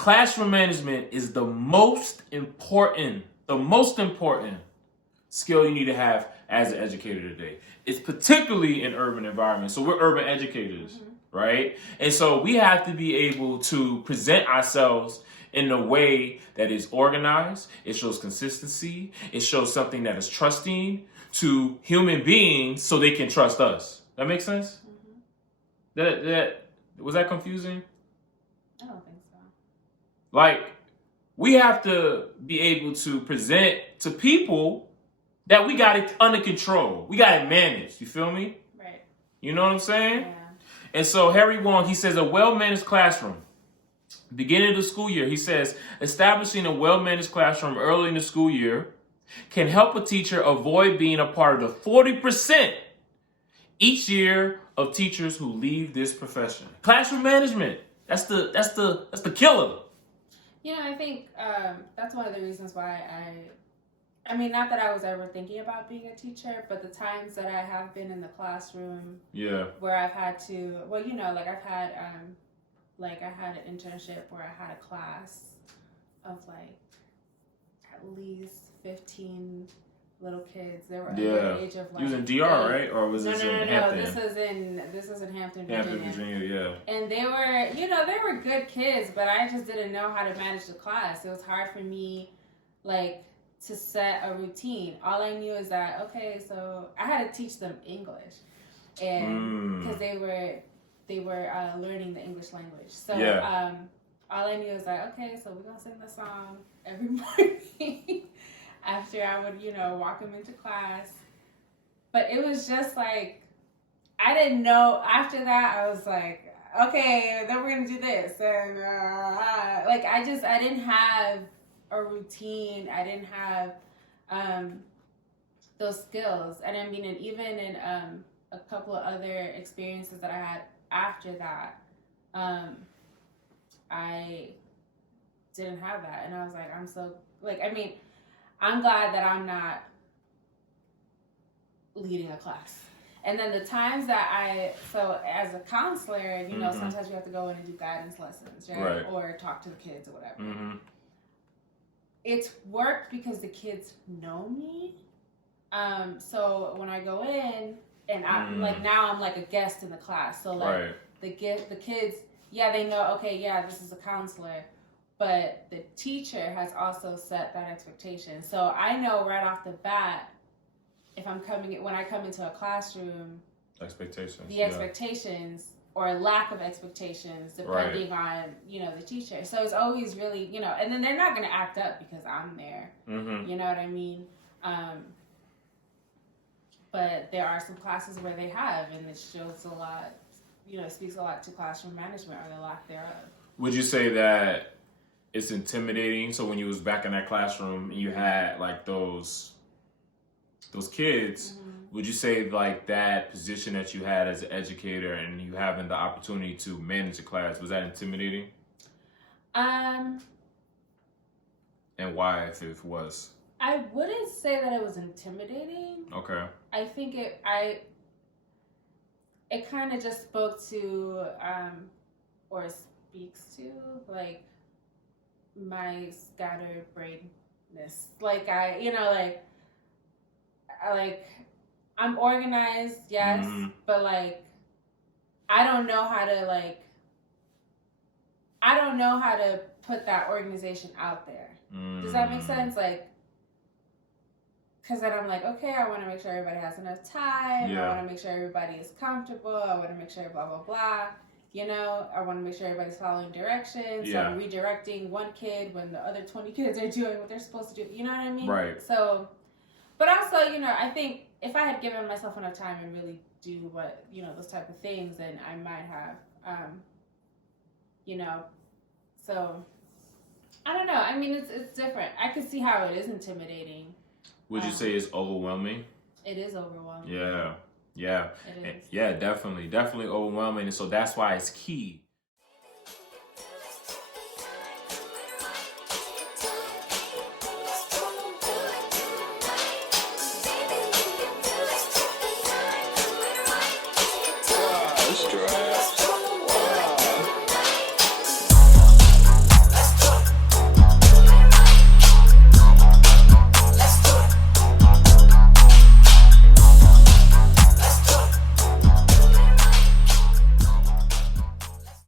classroom management is the most important skill you need to have as an educator today. It's particularly in urban environments. So we're urban educators, right? And so we have to be able to present ourselves in a way that is organized. It shows consistency. It shows something that is trusting to human beings so they can trust us. That makes sense? That was that confusing? I don't think so. Like, we have to be able to present to people that we got it under control. We got it managed. You feel me? Right. You know what I'm saying? Yeah. And so Harry Wong, he says, a well-managed classroom. Beginning of the school year, he says, establishing a well-managed classroom early in the school year can help a teacher avoid being a part of the 40% each year of teachers who leave this profession. Classroom management. That's the killer. You know, I think that's one of the reasons why I mean, not that I was ever thinking about being a teacher, but the times that I have been in the classroom, where I've had to, well, you know, like I've had, like I had an internship where I had a class of like at least 15 little kids. They were under the age of like. You was in DR, right? Or was this in Hampton? No. This was in Hampton, Virginia. Hampton, Virginia, yeah. And they were, you know, they were good kids, but I just didn't know how to manage the class. It was hard for me, like, to set a routine. All I knew is that, okay, so I had to teach them English, and because they were learning the English language. So all I knew is that, okay, so we're gonna sing the song every morning after I would, you know, walk them into class. But it was just like, I didn't know. After that, I was like, okay, then we're gonna do this, and like I didn't have a routine. I didn't have those skills. And I mean, and even in a couple of other experiences that I had after that, I didn't have that. And I was like, I'm so, like, I mean, I'm glad that I'm not leading a class. And then the times that so as a counselor, you know, sometimes you have to go in and do guidance lessons, right? Or talk to the kids or whatever. It's worked because the kids know me. So when I go in and I'm like, now I'm like a guest in the class. So like the kids, yeah, they know, okay, yeah, this is a counselor, but the teacher has also set that expectation. So I know right off the bat, if when I come into a classroom, expectations or lack of expectations depending on, you know, the teacher. So it's always really, you know, and then they're not going to act up because I'm there. You know what I mean? But there are some classes where they have, and it shows a lot, you know, it speaks a lot to classroom management or the lack thereof. Would you say that it's intimidating? So when you was back in that classroom and you had like those kids, would you say like that position that you had as an educator and you having the opportunity to manage a class, was that intimidating? And why, if it was? I wouldn't say that it was intimidating. Okay. I think it kind of just spoke to, or speaks to, like, my scattered brainness. Like, I'm organized, yes, but like, I don't know how to put that organization out there. Does that make sense? Like, because then I'm like, okay, I want to make sure everybody has enough time. I want to make sure everybody is comfortable. I want to make sure blah, blah, blah. You know, I want to make sure everybody's following directions. So I'm redirecting one kid when the other 20 kids are doing what they're supposed to do. You know what I mean? Right. So, but also, you know, I think if I had given myself enough time and really do what, you know, those type of things, then I might have, you know, so I don't know. I mean, it's different. I can see how it is intimidating. Would you say it's overwhelming? It is overwhelming. Yeah. It is. Yeah, definitely overwhelming. And so that's why it's key